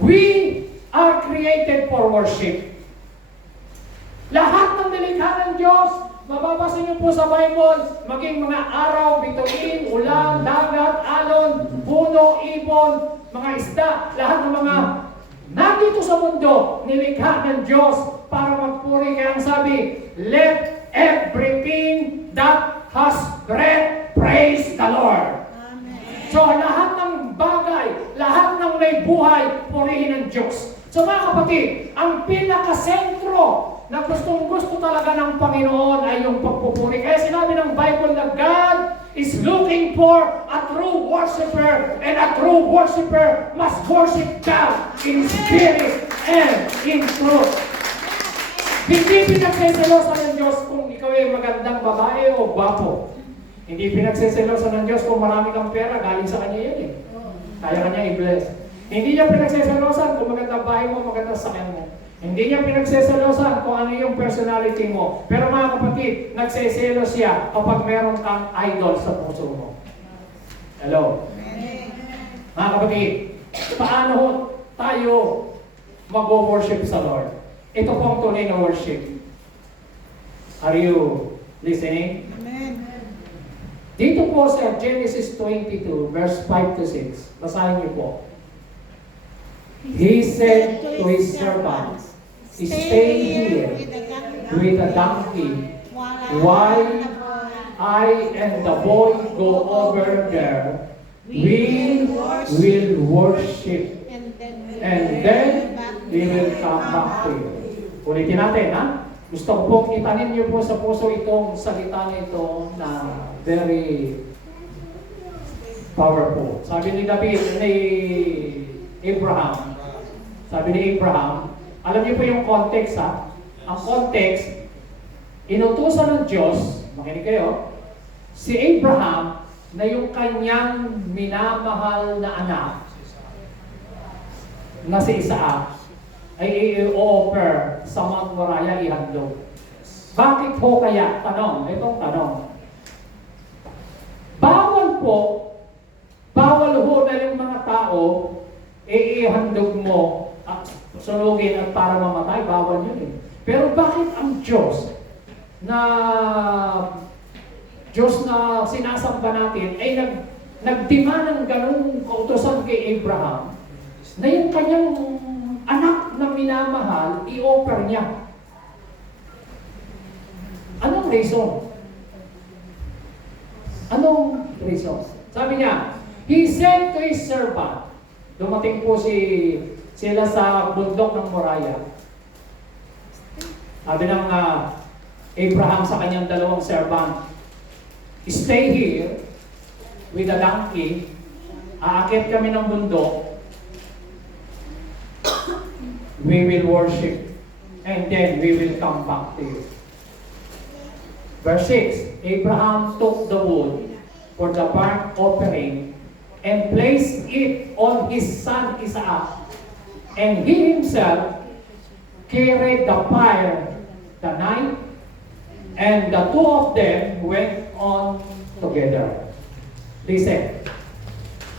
We are created for worship. Lahat ng nilikha ng Diyos, mababasa niyo po sa Bible, maging mga araw, bituin, ulan, dagat, alon, puno, ibon, mga isda, lahat ng mga nandito sa mundo, nilikha ng Diyos para magpuri. Kaya ang sabi, let everything that has breath praise the Lord. So lahat ng bagay, lahat ng may buhay, purihin ng Diyos. So mga kapatid, ang pinakasentro na gustong gusto talaga ng Panginoon ay yung pagpupuri. Kaya sinabi ng Bible na God is looking for a true worshiper and a true worshiper must worship God in spirit and in truth. Hindi pinagseselosa ng Diyos kung ikaw ay magandang babae o gwapo. Hindi pinagseselosa ng Diyos kung marami kang pera, galing sa Kanya yan eh. Kaya Kanya i-bless. Hindi niya pinagseselosan kung magandang bahay mo, magandang sakyan mo. Hindi niya pinagseselosan kung ano yung personality mo. Pero mga kapatid, nagseselos siya kapag meron kang idol sa puso mo. Hello? Mga kapatid, paano tayo mag-worship sa Lord? Ito po ang tunay na worship. Are you listening? Dito po sa Genesis 22, verse 5 to 6, basahin niyo po. He said to his servants, Stay here with the donkey while I and the boy go over there. We will worship and then we will come back to you. Ulitin natin, ha? Gusto ko pong itanin niyo po sa puso itong salita nito na very powerful. Sabi ni David, ni Abraham, sabi ni Abraham, alam niyo po yung context ha? Ang context, inutusan ng Diyos, makinig kayo, si Abraham na yung kanyang minamahal na anak na si Isaac ay i-offer sa Mount Moriah ihandog. Bakit ho kaya? Tanong, itong tanong. Bawal po, bawal ho na yung mga tao iihandog mo at sunugin at para mamatay, bawal yun eh. Pero bakit ang Diyos na Diyos na sinasamba natin ay nag nagdima ng ganung kautosan kay Abraham na yung kanyang anak na minamahal, i-offer niya. Anong reason? Anong reason? Sabi niya, He said to his servant, dumating po si sila sa bundok ng Moriah. Sabi ng ah, Abraham sa kanyang dalawang servant, Stay here with the donkey. Aakit kami ng bundok. We will worship. And then we will come back to you. Verse 6, Abraham took the wood for the burnt offering and placed it on his son Isaac. And he himself carried the fire, the knife, and the two of them went on together. Listen.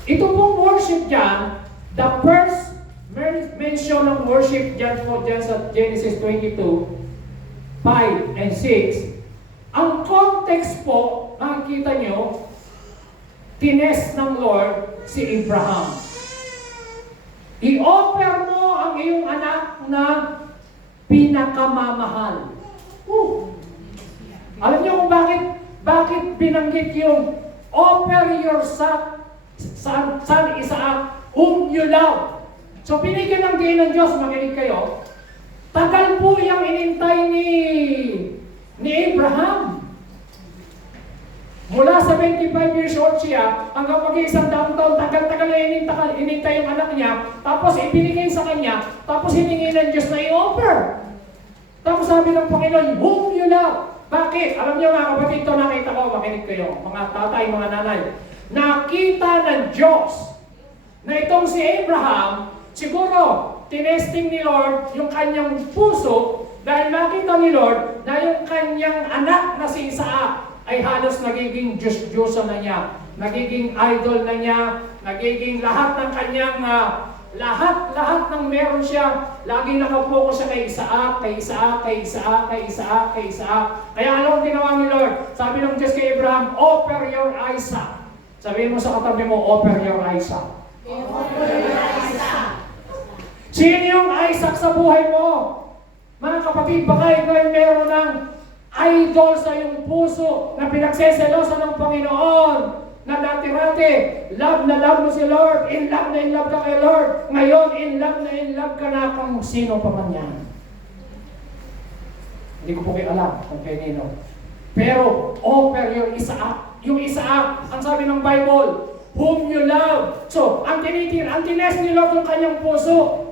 Ito pong worship dyan, the first men- mention ng worship dyan po dyan sa Genesis 22, 5 and 6, ang context po, nakikita nyo, tines ng Lord si Abraham. I-offer mo ang iyong anak na pinakamamahal. Woo! Alam niyo kung bakit bakit binanggit yung offer your son, son, son Isaac, whom you love. So binigyan ng diin ng Diyos, makinig kayo, tagal po yung inintay ni, ni Abraham. Mula sa 25 years old siya, hanggang mag-iisang daang taon, tagal-tagal na inintay, inintay yung anak niya, tapos ibinigay sa kanya, tapos hiningi ng Diyos na i-offer. Tapos sabi ng Panginoon, whom you love. Bakit? Alam niyo mga kapatid, ito nakita ko, makinig kayo, mga tatay, mga nanay. Nakita ng Diyos na itong si Abraham, siguro, tinesting ni Lord yung kanyang puso dahil nakita ni Lord na yung kanyang anak na si Isaac ay halos nagiging Diyos-Diyosa na niya. Nagiging idol na niya, nagiging lahat ng kanyang uh, lahat-lahat ng meron siya, lagi nakapokus siya kay Isaac, kay Isaac, kay Isaac, kay Isaac, kay Isaac. Kaya ano ang ginawa ni Lord? Sabi ng Diyos kay Abraham, offer your Isaac. Sabihin mo sa katabi mo, offer your Isaac. Sino yung Isaac sa buhay mo? Mga kapatid, baka ikaw meron ng idol sa iyong puso na pinagseselosa ng Panginoon na dati-rati, love na love mo si Lord, in love na in love ka kay Lord. Ngayon, in love na in love ka na kung sino pa man yan. Hindi ko po kayo alam kung kanino. Pero, offer yung Isaac. Yung Isaac, ang sabi ng Bible, whom you love. So, ang tinitin, ang tines ni Lord ng kanyang puso.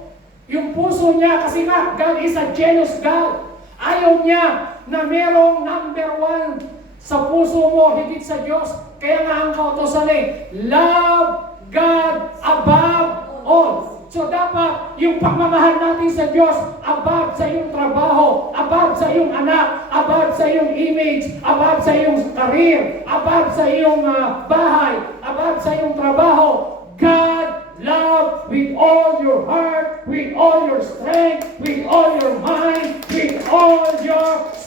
Yung puso niya, kasi nga, God is a jealous God. Ayaw niya na merong number one sa puso mo, higit sa Diyos. Kaya nga ang kautosan eh, love God above all. So dapat yung pagmamahal natin sa Diyos above sa iyong trabaho, above sa iyong anak, above sa iyong image, above sa iyong career, above sa iyong ah, bahay, above sa iyong trabaho. God love with all your heart, with all your strength, with all your mind. Call your